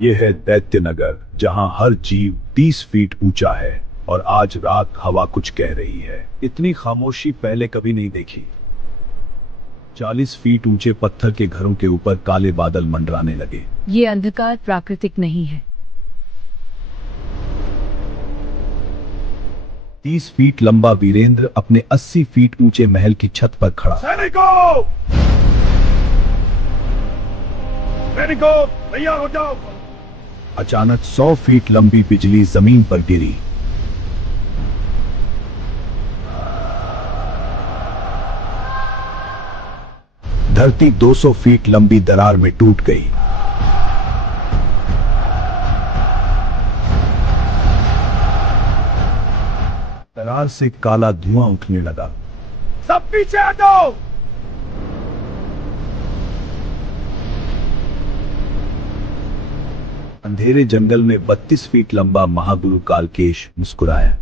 ये है दैत्य नगर, जहां हर जीव 30 फीट ऊंचा है और आज रात हवा कुछ कह रही है। इतनी खामोशी पहले कभी नहीं देखी। 40 फीट ऊंचे पत्थर के घरों के ऊपर काले बादल मंडराने लगे। ये अंधकार प्राकृतिक नहीं है। 30 फीट लंबा वीरेंद्र अपने 80 फीट ऊंचे महल की छत पर खड़ा। सैनिकों! सैनिकों, तैयार हो जाओ। अचानक 100 फीट लंबी बिजली जमीन पर गिरी। धरती 200 फीट लंबी दरार में टूट गई। दरार से काला धुआं उठने लगा। सब पीछे हटो! अंधेरे जंगल में 32 फीट लंबा महागुरु कालकेश मुस्कुराया।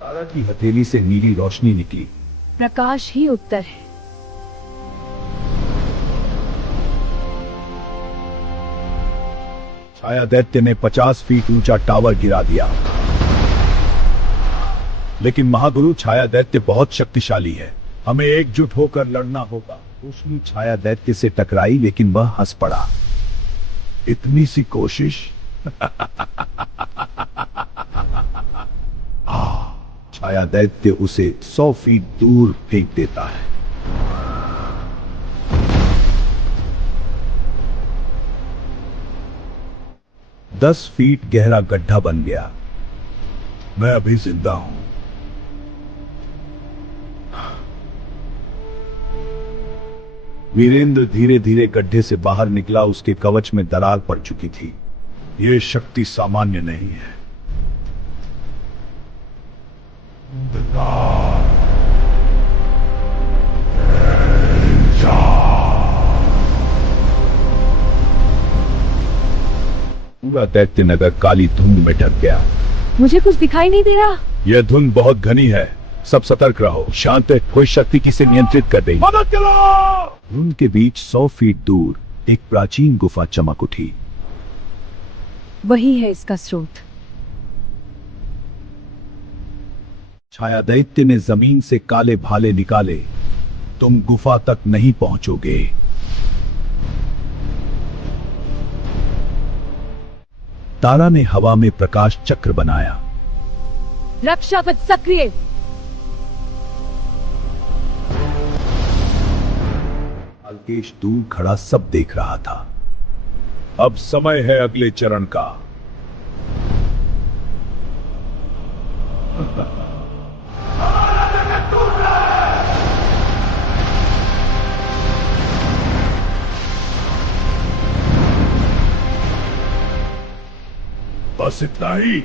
तारा की हथेली से नीली रोशनी निकली। प्रकाश ही उत्तर है। छाया दैत्य ने 50 फीट ऊंचा टावर गिरा दिया। लेकिन महागुरु, छाया दैत्य बहुत शक्तिशाली है, हमें एकजुट होकर लड़ना होगा। रोशनी छाया दैत्य से टकराई, लेकिन वह हंस पड़ा। इतनी सी कोशिश? छाया दैत्य उसे 100 फीट दूर फेंक देता है। दस फीट गहरा गड्ढा बन गया। मैं अभी जिंदा हूं। वीरेंद्र धीरे धीरे गड्ढे से बाहर निकला। उसके कवच में दरार पड़ चुकी थी। यह शक्ति सामान्य नहीं है। पूरा दैत्य नगर काली धुंध में ढक गया। मुझे कुछ दिखाई नहीं दे रहा। यह धुंध बहुत घनी है। सब सतर्क रहो। शांत, कोई शक्ति किसे नियंत्रित कर देगी। मदद करो! धुंध के बीच 100 फीट दूर एक प्राचीन गुफा चमक उठी। वही है इसका स्रोत। छाया दैत्य ने जमीन से काले भाले निकाले। तुम गुफा तक नहीं पहुंचोगे। तारा ने हवा में प्रकाश चक्र बनाया। रक्षावत सक्रिय। कालकेश दूर खड़ा सब देख रहा था। अब समय है अगले चरण का। बस इतना ही।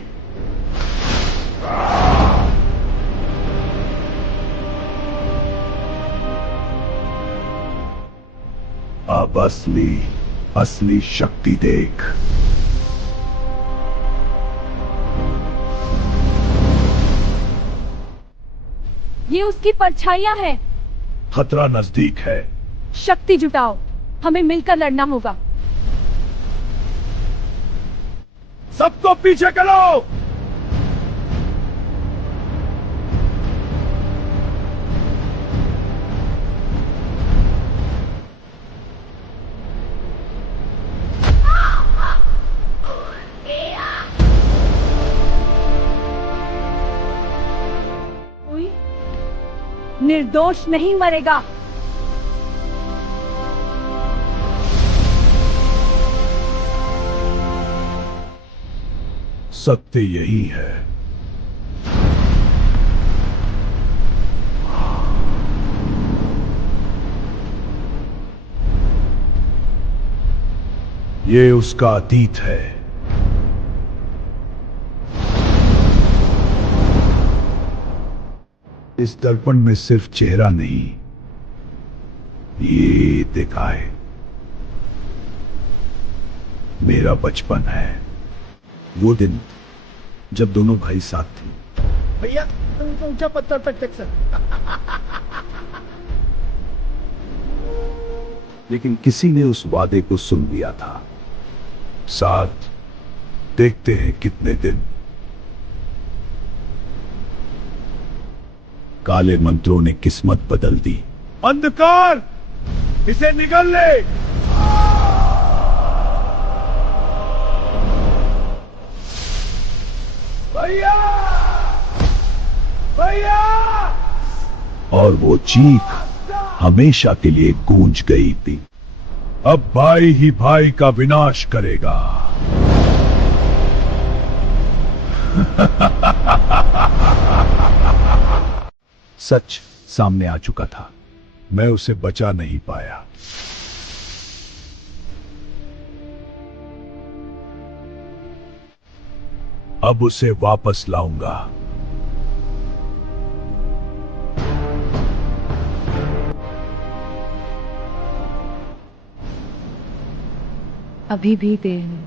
अब असली शक्ति देख। ये उसकी परछाइयां हैं। खतरा नजदीक है। शक्ति जुटाओ, हमें मिलकर लड़ना होगा। सबको पीछे करो। कोई निर्दोष नहीं मरेगा। सत्य यही है। ये उसका अतीत है। इस दर्पण में सिर्फ चेहरा नहीं, ये दिखाए मेरा बचपन है। वो दिन जब दोनों भाई साथ थे। भैया तुम ऊंचा पत्थर तक देख सकते। लेकिन किसी ने उस वादे को सुन लिया था। 7 देखते हैं कितने दिन। काले मंत्रों ने किस्मत बदल दी। अंधकार, इसे निगल ले। भैया, भैया! और वो चीख हमेशा के लिए गूंज गई थी। अब भाई ही भाई का विनाश करेगा। सच सामने आ चुका था। मैं उसे बचा नहीं पाया। अब उसे वापस लाऊंगा। अभी भी देर है।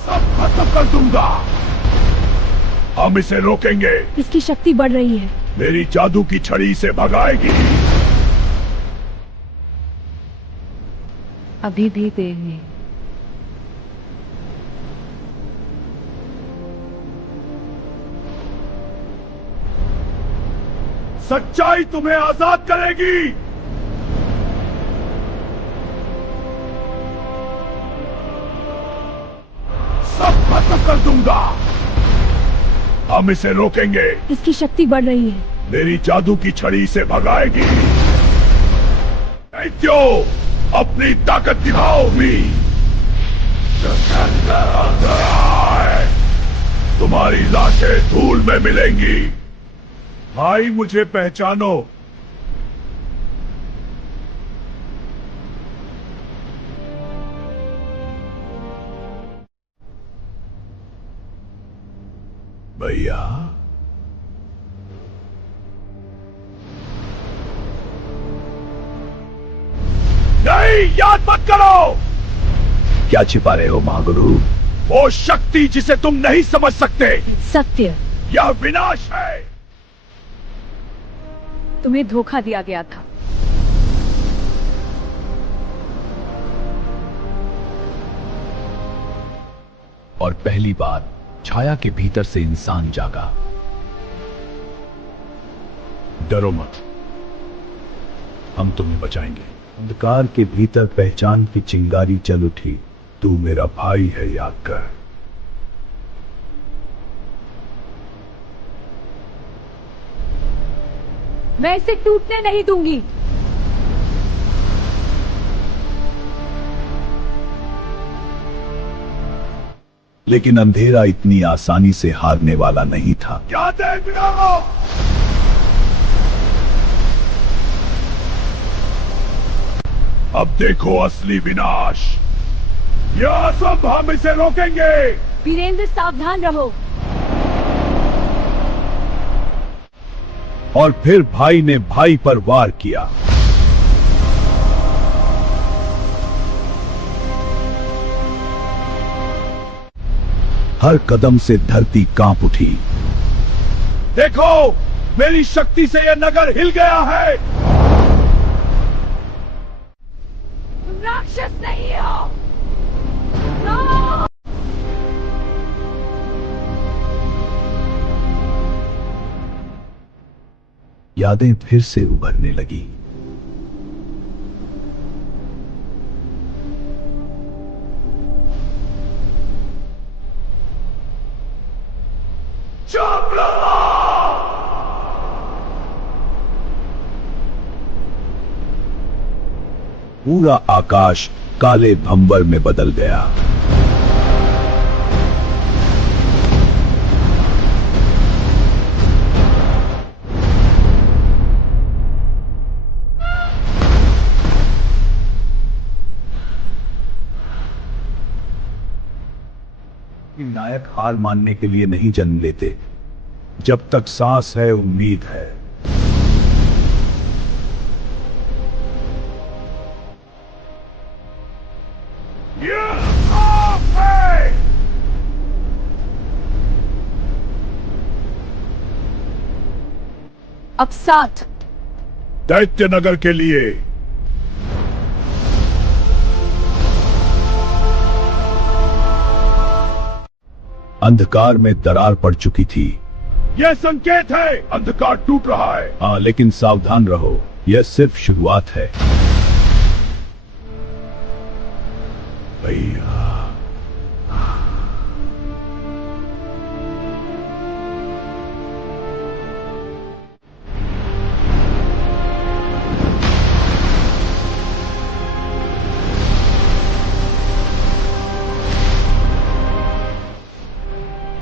सब खत्म कर दूंगा। हम इसे रोकेंगे। इसकी शक्ति बढ़ रही है। मेरी जादू की छड़ी इसे भगाएगी। अभी भी देर है। सच्चाई तुम्हें आजाद करेगी। सब खत्म कर दूंगा। हम इसे रोकेंगे। इसकी शक्ति बढ़ रही है। मेरी जादू की छड़ी से भगाएगी। दैत्यो, अपनी ताकत दिखाओ भी। तुम्हारी लाशें धूल में मिलेंगी। भाई, मुझे पहचानो। भैया, नहीं, याद मत करो। क्या छिपा रहे हो महागुरु? वो शक्ति जिसे तुम नहीं समझ सकते। सत्य। यह विनाश है। तुम्हें धोखा दिया गया था। और पहली बार छाया के भीतर से इंसान जागा। डरो मत, हम तुम्हें बचाएंगे। अंधकार के भीतर पहचान की चिंगारी चल उठी। तू मेरा भाई है, याद कर। मैं इसे टूटने नहीं दूंगी। लेकिन अंधेरा इतनी आसानी से हारने वाला नहीं था। क्या देख रहे हो? अब देखो असली विनाश। यह सब हम इसे रोकेंगे। वीरेंद्र, सावधान रहो। और फिर भाई ने भाई पर वार किया। हर कदम से धरती कांप उठी। देखो, मेरी शक्ति से यह नगर हिल गया है। तुम राक्षस नहीं हो। No! यादें फिर से उभरने लगी। पूरा आकाश काले भंवर में बदल गया। नायक हार मानने के लिए नहीं जन्म लेते। जब तक सांस है, उम्मीद है। अब 7। दैत्य नगर के लिए। अंधकार में दरार पड़ चुकी थी। यह संकेत है, अंधकार टूट रहा है। हाँ, लेकिन सावधान रहो, यह सिर्फ शुरुआत है। भैया,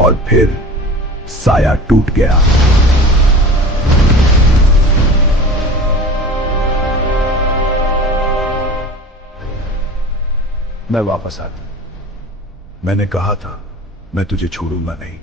और फिर साया टूट गया। मैं वापस आता। मैंने कहा था मैं तुझे छोड़ूंगा नहीं।